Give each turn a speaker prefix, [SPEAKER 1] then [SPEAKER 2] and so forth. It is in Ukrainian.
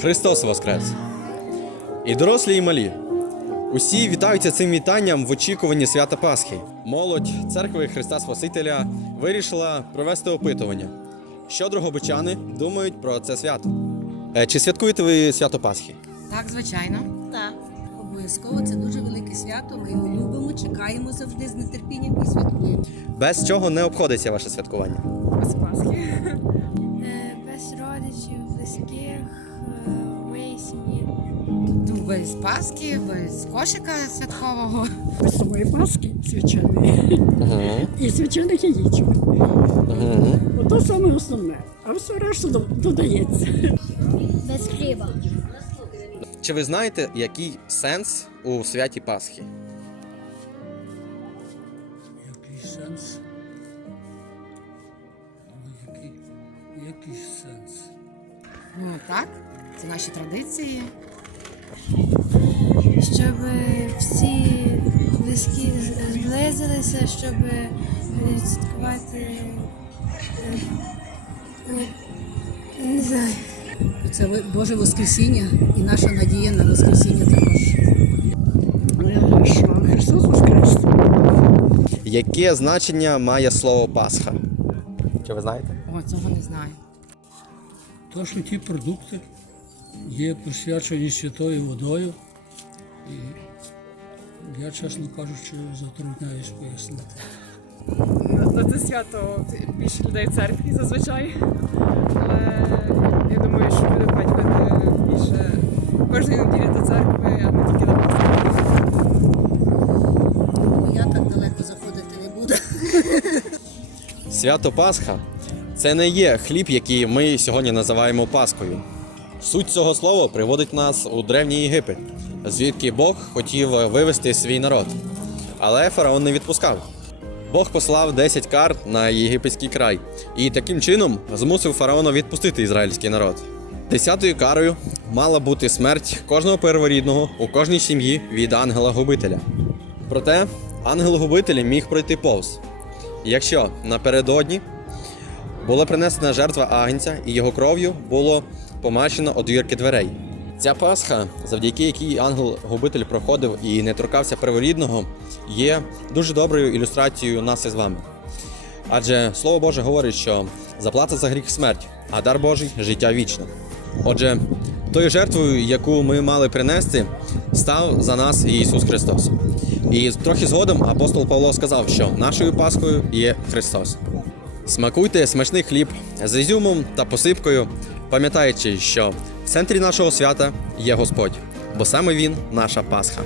[SPEAKER 1] Христос Воскрес! І дорослі, і малі. Усі вітаються цим вітанням в очікуванні свята Пасхи. Молодь церкви Христа Спасителя вирішила провести опитування. Що дрогобичани думають про це свято? Е, Чи святкуєте ви свято Пасхи?
[SPEAKER 2] Так, звичайно.
[SPEAKER 3] Так, обов'язково це дуже велике свято. Ми його любимо, чекаємо завжди з нетерпінням і святкуємо.
[SPEAKER 1] Без чого не обходиться ваше святкування?
[SPEAKER 4] Без Пасхи.
[SPEAKER 5] Е, без родичів, близьких, е, моєї сім'ї.
[SPEAKER 2] Ну, без Пасхи, без кошика святкового.
[SPEAKER 6] Без самої Пасхи свяченої
[SPEAKER 1] Угу.
[SPEAKER 6] і свячених яєчок.
[SPEAKER 1] Угу.
[SPEAKER 6] Ото саме основне. А все решта додається.
[SPEAKER 5] Без хліба.
[SPEAKER 1] Чи ви знаєте, який сенс у святі Пасхи?
[SPEAKER 7] Який сенс? Ну, який, який сенс?
[SPEAKER 2] Ну так, це наші традиції.
[SPEAKER 5] Щоб всі близькі зблизилися, щоб святкувати. е, е, Не знаю.
[SPEAKER 3] Це Боже Воскресіння і наша надія на Воскресіння також.
[SPEAKER 6] Е, Христос Воскрес.
[SPEAKER 1] Яке значення має слово Пасха? Чи ви знаєте?
[SPEAKER 2] О, цього не знаю.
[SPEAKER 7] То, що ті продукти є посвячені святою водою, і я, чесно кажучи, затрудняюсь пояснити.
[SPEAKER 4] На це свято більше людей в церкві зазвичай. Але я думаю, що люди мають ходити більше кожної неділі до церкви, а не тільки на Пасху.
[SPEAKER 3] Ну, Я так далеко заходити не буду.
[SPEAKER 1] Свято Пасха це не є хліб, який ми сьогодні називаємо Паскою. Суть цього слова приводить нас у древній Єгипет, звідки Бог хотів вивести свій народ. Але фараон не відпускав. Бог послав 10 карт на єгипетський край і таким чином змусив фараона відпустити ізраїльський народ. Десятою карою мала бути смерть кожного перворідного у кожній сім'ї від ангела-губителя. Проте ангел-губитель міг пройти повз. Якщо напередодні була принесена жертва агнця, і його кров'ю було помащено одвірки дверей. Ця Пасха, завдяки якій ангел-губитель проходив і не торкався перворідного, є дуже доброю ілюстрацією нас із вами. Адже Слово Боже говорить, що заплата за гріх смерть, а дар Божий життя вічне. Отже, тою жертвою, яку ми мали принести, став за нас Ісус Христос. І трохи згодом апостол Павло сказав, що нашою Пасхою є Христос. Смакуйте смачний хліб з ізюмом та посипкою, пам'ятаючи, що в центрі нашого свята є Господь, бо саме Він наша Пасха.